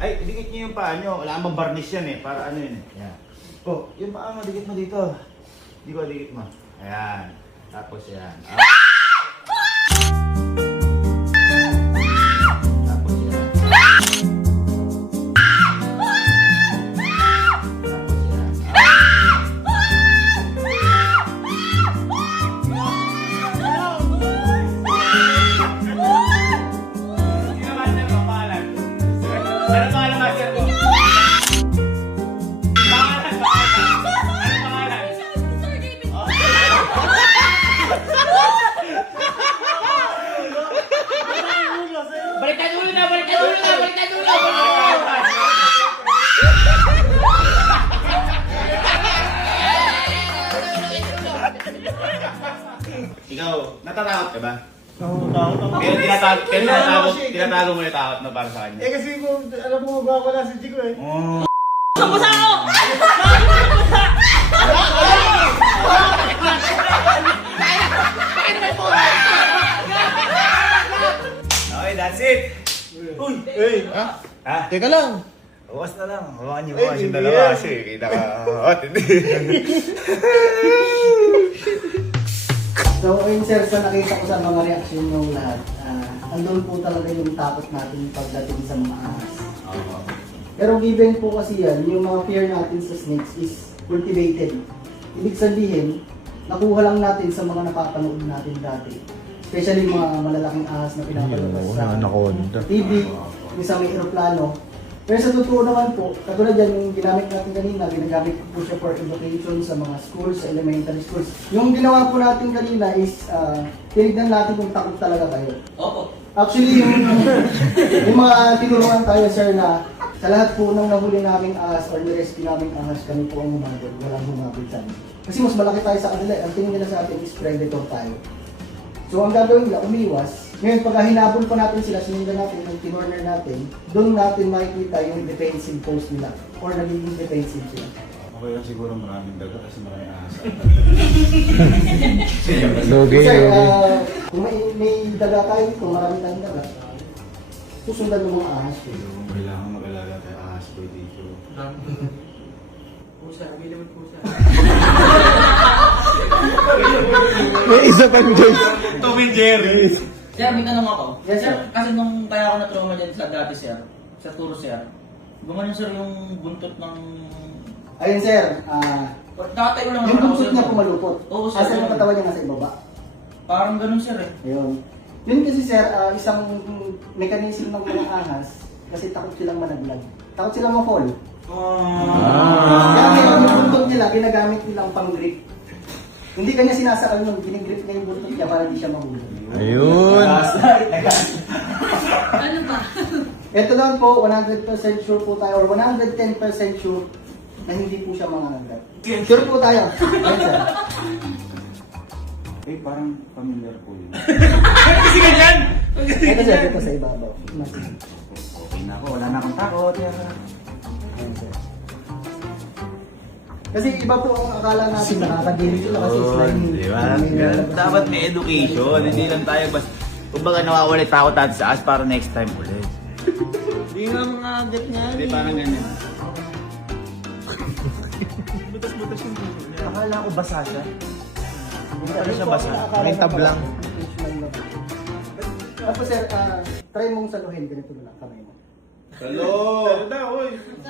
Ay, dikit niyo yung paa nyo. Wala bang varnish yan eh. Para ano yun eh. Yan. Oh, yung paa mo, dikit mo dito. Dikit mo. Ayan. Tapos yan. Tapos yan. Tapos yan. Sino master mo? Pangalan? Ano pangalan master mo? Pangalan? Ano pangalan? Balikan ulo na! Ikaw, natatakot ka ba? Oo, takot ako. Pero tinatago mo yung takot na para sa kanya. Eh kasi kung alam mo wala si Chico eh. Oh. Okay, that's it. Uy! Eh! Ha? Teka lang. Bukas na lang. Hawakan niyo Ay, bukas yung hindi dalawa yan. kasi kita ka. Hot, hindi. So, ayun sir, sa nakita ko sa mga reaksyon ng lahat, andun po talaga yung takot natin pagdating sa mga ahas. Pero given po kasi yan, yung mga fear natin sa snakes is cultivated. Ibig sabihin, nakuha lang natin sa mga napapanood natin dati. Especially mga malalaking ahas na pinapalabas sa TV, yung sa may aeroplano. Pero sa totoo naman po, katulad yan yung ginamit natin kanina, ginagamit po siya for education sa mga schools, sa elementary schools. Yung ginawa po natin kanina is, tinignan natin kung takot talaga kayo. Opo. Actually, yung mga tinuruan tayo, sir, na sa lahat po ng nahuli naming ahas or nirescue naming ahas, kami po ang humabol, walang humabol sa amin. Kasi mas malaki tayo sa kanila, ang tingin nila sa atin is predator tayo. So ang gagawin nila, umiwas. Ngayon, pag hinabol pa natin sila, sinundan natin, yung tinorner natin, doon natin makikita yung defensive pose nila or nagiging defensive sila. Okay lang siguro maraming daga kasi maraming ahas. Logay, Sir, logay. kung may daga tayo dito, marami tayong daga, susundan mo mga ahas ko. Kailangan mag-alaga tayo ahas boy dito. Pusa, available pusa. May isa pang Diyos. Tom and Jerry! Sir, may tanong ako. Yes, sir. Kasi nung kaya ako na-trauma dyan sa dati, sir, sa tour, sir, gumanon, sir, yung buntot ng... Ayun, sir, Nakatayo lang yung ako, buntot sir. niya pumalupot. Oo, sir. Asa yung katawan niya nasa ibaba. Parang ganun, sir, eh. Ayun. Yun kasi sir, isang mechanism ng mga ahas kasi takot silang managlag. Takot silang ma-fall. Kaya ngayon, yung buntot nila, ginagamit nilang pang-grip. Hindi kanya sinasakal nun, ginigrip niya yung buntot niya para hindi siya mahulog. Ayun. Ano ba? Ito lang po, 100% sure po tayo, or 110% sure na hindi po siya manganaglag. Sure po tayo. Yes, sir. Eh, parang familiar po yun. Kasi ganyan! Ito sir, dito sa ibabaw. Okay na ako, wala na akong takot. Ayan, sir. Kasi iba po ang akala natin, nakakadiri sila kasi slime. Di ba? Dapat may education, hindi lang tayo basta... Kumbaga nawawala yung takot natin sa as para next time ulit. Hindi nga mga agat niya. Hindi parang ganyan. Butas-butas yung puso niya. Akala ko basa siya. Hindi pala siya basa. May tablang. Tapos sir, try mong saluhin, ganito na lang kamay mo. Hello!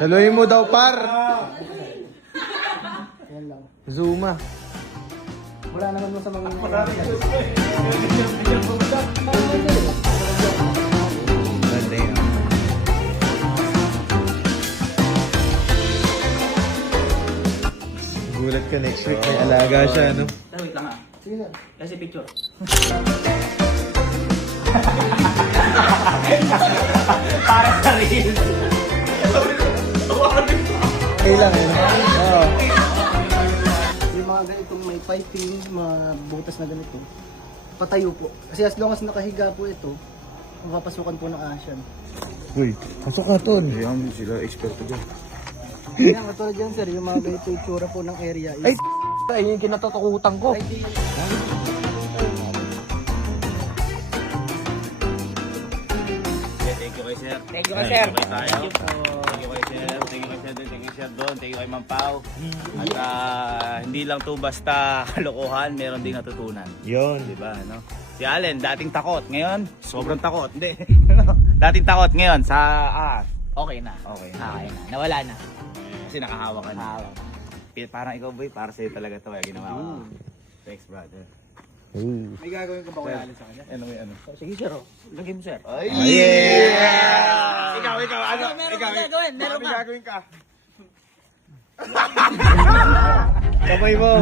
Saluhin mo daw, par. Ayan lang. Zuma. Wala naman mo sa mga Gulat ka next week. May alaga siya, no? Sir, wait lang, ah. Sige sir. Kasi picture. Para sa real. Okay lang, eh. Oo. Yung mga ganitong may piping, mga butas na ganito, patayo po. Kasi as long as nakahiga po ito, mapapasukan po ng ahas yan. Uy, pasok ka, Ton. Ayan, sila eksperto dyan. Yan, katulad yan sir, yung mga ganito yung tsura po ng area is... Ay, ayun yung kinatatakutan ko. Thank you kay sir. Thank you, sir. Thank you kay tayo. Thank you po. Thank you kay sir. Thank you kay sir doon. Thank you sir doon. Thank you kay Ma'am Pao. At hindi lang to basta kalokohan, meron ding natutunan. Yun. Diba, no? Si Allen, dating takot. Ngayon, sobrang takot. Hindi. Dating takot. Ngayon, Okay na. okay. Okay na. Nawala na. Kasi nakahawa ka na. Nakahawa. Parang ikaw, boy, para sa'yo talaga to. Kaya ginawa ko. Thanks, brother. May gagawin ka ba kuya Allen sa kanya? Ano, may ano? Sige, sir. Lagay mo, sir. Ay! Yeah! Ikaw, ano? Meron kang gagawin. Meron May ka. gagawin ka. Kamay mo.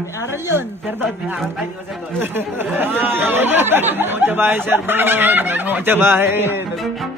May aral yun. Sir, doon. May aral tayo, sir, doon. Huwag mo tsabahin, sir, doon. Huwag mo tsabahin.